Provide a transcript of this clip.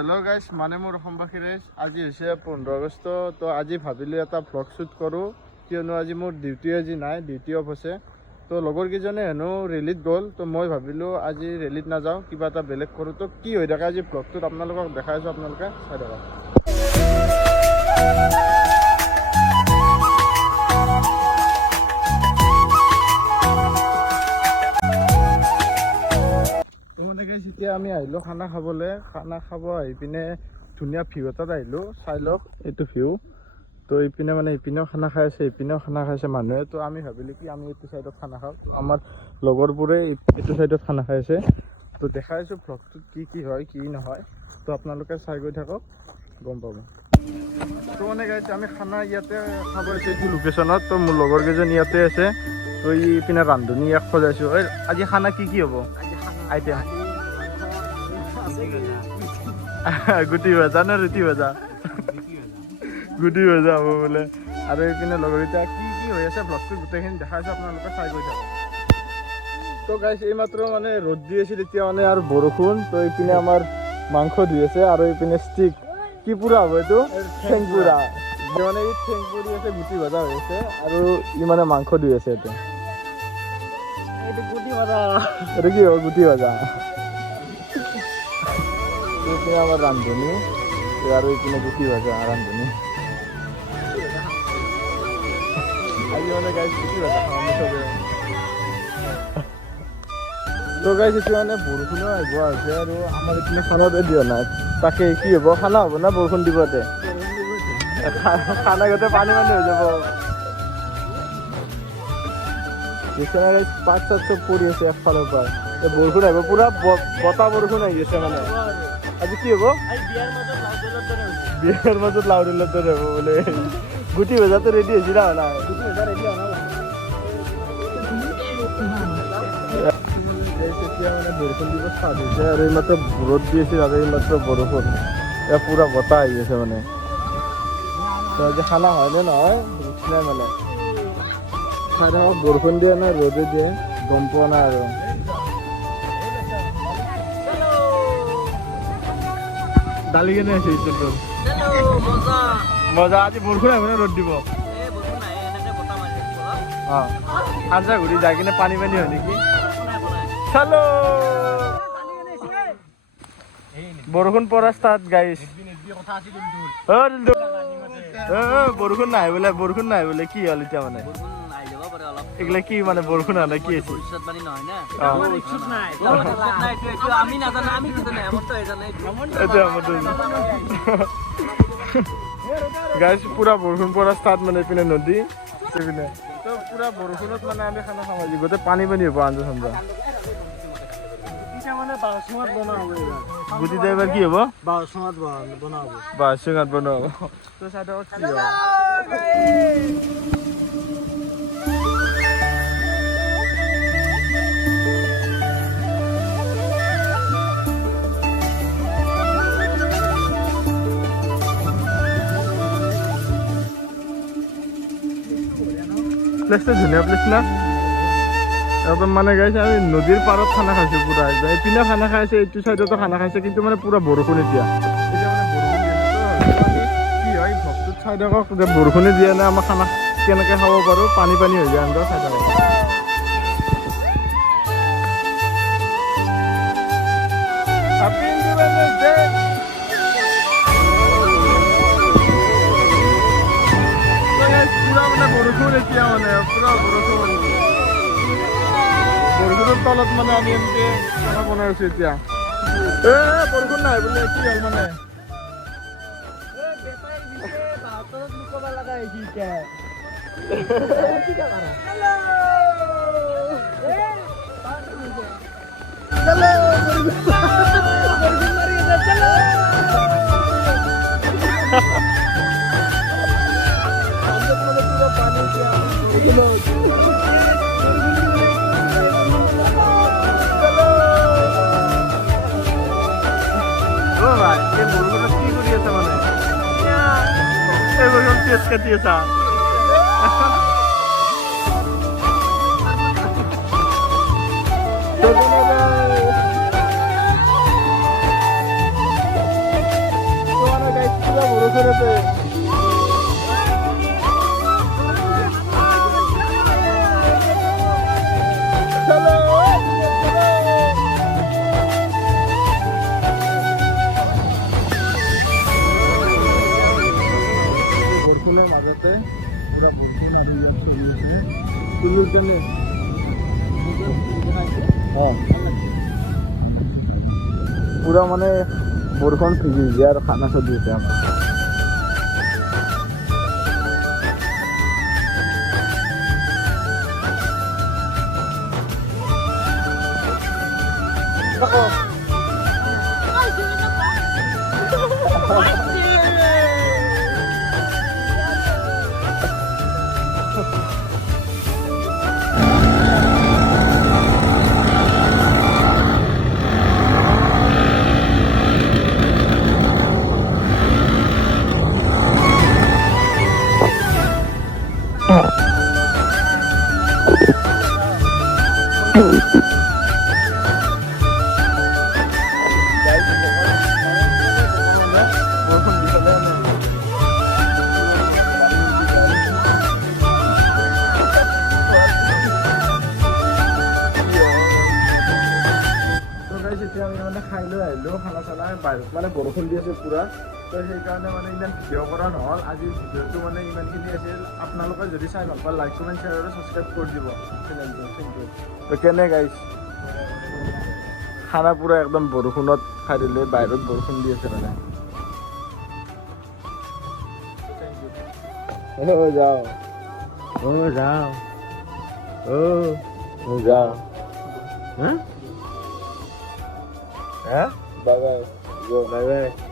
Hello' guys, মানে মোৰ অসমবাসী ৰেচ। আজি হৈছে 15 আগষ্ট। তো আজি ভাবিলোঁ এটা ভ্লগ শ্বুট কৰোঁ, কিয়নো আজি মোৰ ডিউটি আজি নাই, ডিউটি অফ আছে। তো লগৰকেইজনে হেনো ৰেলীত গ'ল, তো মই ভাবিলোঁ আজি ৰেলীত নাযাওঁ, কিবা এটা বেলেগ কৰোঁ। তো কি হৈ থাকে আজি ভ্লগটোত আপোনালোকক দেখাই আছোঁ, আপোনালোকে চাই থাকক। এতিয়া আমি আহিলোঁ খানা খাবলৈ। খানা খাব আহি পিনে ধুনীয়া ভিউ এটাত আহিলোঁ, চাই লওক এইটো ভিউ। তো ইপিনে মানে ইপিনেও খানা খাই আছে, ইপিনেও খানা খাইছে মানুহে। তো আমি ভাবিলোঁ কি আমি এইটো চাইডত খানা খাওঁ। তো আমাৰ লগৰবোৰে এইটো চাইডত খানা খাই আছে। তো দেখাই আছোঁ ভ্লগটোত কি কি হয় কি নহয়। তো আপোনালোকে চাই গৈ থাকক, গম পাব। তো মানে গাইছে আমি খানা ইয়াতে খাব আহিছোঁ এইটো লোকেশ্যনত। তো মোৰ লগৰ কেইজন ইয়াতে আছে। তো ইপিনে ৰান্ধনি ইয়াক সজাইছোঁ। আজি খানা কি কি হ'ব আইটেম? গুটি ভাজা নে ৰুটি ভাজা? গুটি ভাজা হ'ব বোলে। আৰু এইপিনে লগৰকেইটা কি কি হৈ আছে ভ্লগটো গোটেইখিনি দেখাইছোঁ, আপোনালোকে চাই গৈ থাকক। তো গাইছ এইমাত্ৰ মানে ৰ'দ দি আছিল, এতিয়া মানে আৰু বৰষুণ। তো এইপিনে আমাৰ মাংস ধুই আছে, আৰু এইপিনে ষ্টিক কি পুৰা হ'ব এইটো ঠেংপুৰা। মানে এই ঠেংপুৰি আছে, গুটি ভাজা হৈ আছে, আৰু ই মানে মাংস ধুই আছে। এইটো গুটি ভাজা, এইটো কি হ'ব গুটি ভাজা। এইপিনে আমাৰ ৰান্ধনি, আৰু এইপিনে গুটি ভাজা ৰান্ধনি। আজি মানে গাইছ গুটি ভাজা খাওঁ আমি চবে। তো গাইছ এতিয়া মানে বৰষুণো আহিব হৈছে, আৰু আমাৰ এইপিনে খানাতে দিয়া নাই। তাকে কি হ'ব, খানা হ'ব না বৰষুণ দিব? খানা গোটেই পানী পানী হৈ যাব। পাত চাত চব পৰি আছে একফালৰ পৰা। বৰষুণ আহিব, পুৰা বতাহ বৰষুণ আহি আছে। মানে আজি কি হ'ব? বিয়াৰ মাজত লাও দিলৰ দৰে হ'ব বোলে। গুটি ভজাটো ৰেডি হৈছে না নাই? এতিয়া মানে বৰষুণ দিব ষ্টাৰ্ট হৈছে, আৰু এইমাত্ৰ ৰ'দ দি আছিল, আৰু এইমাত্ৰ বৰষুণ। এয়া পুৰা বতাহ আহি আছে মানে। আজি খানা হয়নে নহয় ৰিক্স নাই মানে। খাই থাকক, বৰষুণ দিয়ে নাই ৰ'দে দিয়ে গম পোৱা নাই। আৰু দালি কেনে আছে তোৰ? মজা। আজি বৰষুণ আহিব নে ৰ'দ দিব? অঁ, আঞ্জা ঘূৰি যাই কিনে পানী পানী হয় নেকি? চালো বৰষুণ পৰা ষ্টাৰ্ট গাইছ। বৰষুণ নাই বোলে, বৰষুণ নাই বোলে। কি হ'ল এতিয়া মানে এইগিলা কি মানে বৰষুণ হ'লে কি আছে? গাইছ পুৰা বৰষুণ পৰা ষ্টাৰ্ট মানে এইপিনে নদী এইপিনে। তো পুৰা বৰষুণত মানে আমি খানা খাম আজি, গোটেই পানী পানী হ'ব আঞ্জা চাঞ্জা। গুটি ড্ৰাইভাৰ কি হ'ব? বাঁহচুঙাত বনোৱা হ'ব। তো চাইডত কি হ'ব? প্লেচটো ধুনীয়া প্লেচ না একদম। মানে গাইছে আমি নদীৰ পাৰত খানা খাইছোঁ পুৰা একদম। এইপিনেও খানা খাইছে, এইটো চাইডতো খানা খাইছে, কিন্তু মানে পুৰা বৰষুণ এতিয়া মানে বৰষুণ দিয়ে কি হয় ভক্তত চাই থাকক যে বৰষুণে দিয়া নাই। আমাৰ খানা কেনেকৈ খাব পাৰোঁ, পানী পানী হৈ যায় আনটো চাই থাকক। Happy Independence Day! পুৰা মানে বৰষুণ এতিয়া মানে পুৰা বৰষুণ। বৰষুণৰ তলত মানে আমি এনেকৈ খানা বনাই আছোঁ এতিয়া। বৰষুণ নাই বোলে, কি হ'ল মানে? কাটি আছা পুৰা মানে বৰষুণ ভিজি ভিজি আৰু খানা চলি আছে আমাৰ খাই লৈ আহিলোঁ খানা চানা বাহিৰত মানে বৰষুণ দি আছে পুৰা তো সেইকাৰণে মানে ইমান ভিডিঅ' কৰা নহ'ল আজিৰ ভিডিঅ'টো মানে ইমানখিনি আছিল আপোনালোকে যদি চাই ভাল পায় লাইক কমেণ্ট শ্বেয়াৰ আৰু ছাবস্ক্ৰাইব কৰি দিব চেনেলটো থেংক ইউ তো কেনে গাইছ খানা পুৰা একদম বৰষুণত খাই দিলে বাহিৰত বৰষুণ দি আছে মানে যাওঁ যাওঁ যাওঁ হা Bye bye. Bye bye.